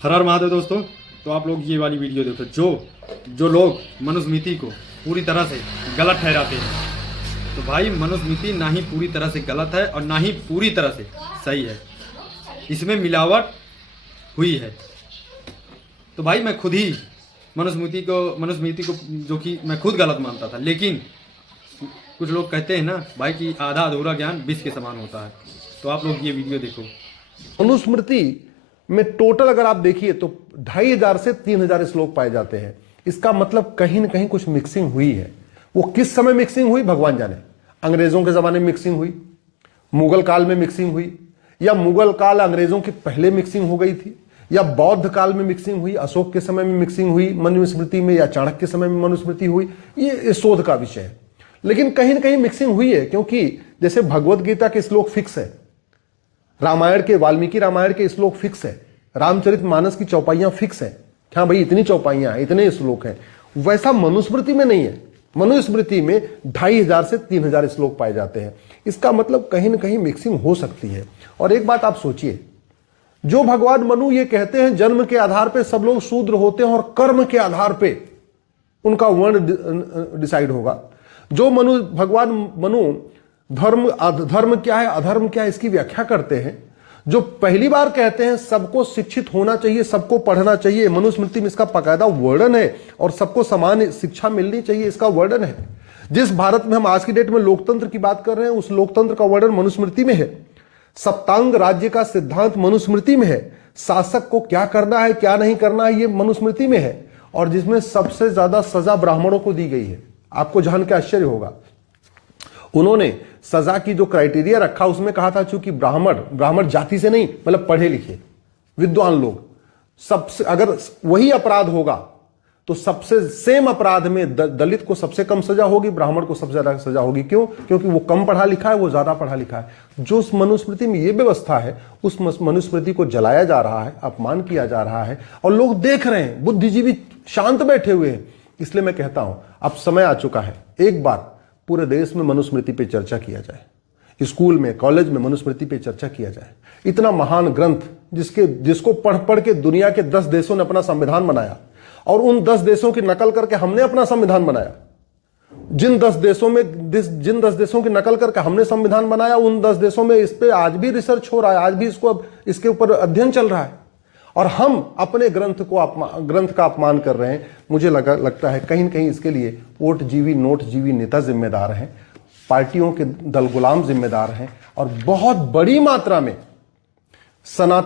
हर हर महादेव दोस्तों। तो आप लोग ये वाली वीडियो देखो। जो लोग मनुस्मृति को पूरी तरह से गलत ठहराते हैं, तो भाई मनुस्मृति ना ही पूरी तरह से गलत है और ना ही पूरी तरह से सही है। इसमें मिलावट हुई है। तो भाई मैं खुद ही मनुस्मृति को जो कि मैं खुद गलत मानता था, लेकिन कुछ लोग कहते हैं ना भाई कि आधा अधूरा ज्ञान विष के समान होता है। तो आप लोग ये वीडियो देखो। मनुस्मृति में टोटल अगर आप देखिए तो 2500 से 3000 श्लोक पाए जाते हैं। इसका मतलब कहीं ना कहीं कुछ मिक्सिंग हुई है। वो किस समय मिक्सिंग हुई भगवान जाने। अंग्रेजों के जमाने में मिक्सिंग हुई, मुगल काल में मिक्सिंग हुई, या मुगल काल अंग्रेजों के पहले मिक्सिंग हो गई थी, या बौद्ध काल में मिक्सिंग हुई, अशोक के समय में मिक्सिंग हुई मनुस्मृति में, या चाणक्य के समय में मनुस्मृति हुई, ये शोध का विषय है। लेकिन कहीं ना कहीं मिक्सिंग हुई है, क्योंकि जैसे भगवत गीता के श्लोक फिक्स है, रामायण के वाल्मीकि रामायण के श्लोक फिक्स है, रामचरितमानस की चौपाइयां फिक्स है। हाँ भाई इतनी चौपाइयां हैं, इतने श्लोक हैं। वैसा मनुस्मृति में नहीं है। मनुस्मृति में 2500 से 3000 श्लोक पाए जाते हैं। इसका मतलब कहीं ना कहीं मिक्सिंग हो सकती है। और एक बात आप सोचिए, जो भगवान मनु ये कहते हैं जन्म के आधार पे सब लोग शूद्र होते हैं और कर्म के आधार पे उनका वर्ण डिसाइड होगा। जो भगवान मनु धर्म क्या है अधर्म क्या है इसकी व्याख्या करते हैं, जो पहली बार कहते हैं सबको शिक्षित होना चाहिए, सबको पढ़ना चाहिए, मनुस्मृति में इसका बाकायदा वर्णन है, और सबको समान शिक्षा मिलनी चाहिए इसका वर्णन है। जिस भारत में हम आज की डेट में लोकतंत्र की बात कर रहे हैं, उस लोकतंत्र का वर्णन मनुस्मृति में है। सप्तांग राज्य का सिद्धांत मनुस्मृति में है। शासक को क्या करना है क्या नहीं करना है ये मनुस्मृति में है। और जिसमें सबसे ज्यादा सजा ब्राह्मणों को दी गई है। आपको जान के आश्चर्य होगा, उन्होंने सजा की जो क्राइटेरिया रखा उसमें कहा था चूंकि ब्राह्मण जाति से नहीं, मतलब पढ़े लिखे विद्वान लोग, सबसे अगर वही अपराध होगा तो सबसे सेम अपराध में दलित को सबसे कम सजा होगी, ब्राह्मण को सबसे ज्यादा सजा होगी। क्यों? क्योंकि वो कम पढ़ा लिखा है, वो ज्यादा पढ़ा लिखा है। जो उस मनुस्मृति में ये व्यवस्था है, उस मनुस्मृति को जलाया जा रहा है, अपमान किया जा रहा है, और लोग देख रहे हैं, बुद्धिजीवी शांत बैठे हुए हैं। इसलिए मैं कहता हूं अब समय आ चुका है, एक बार पूरे देश में मनुस्मृति पे चर्चा किया जाए। स्कूल में, कॉलेज में मनुस्मृति पे चर्चा किया जाए। इतना महान ग्रंथ जिसको पढ़ पढ़ के दुनिया के 10 देशों ने अपना संविधान बनाया, और उन 10 देशों की नकल करके हमने अपना संविधान बनाया। जिन 10 देशों की नकल करके हमने संविधान बनाया, उन 10 देशों में इस पे आज भी रिसर्च हो रहा है, आज भी इसके ऊपर अध्ययन चल रहा है, और हम अपने ग्रंथ का अपमान कर रहे हैं। मुझे लगता है कहीं न कहीं इसके लिए वोट जीवी नोट जीवी नेता जिम्मेदार हैं, पार्टियों के दल गुलाम जिम्मेदार हैं, और बहुत बड़ी मात्रा में सनातन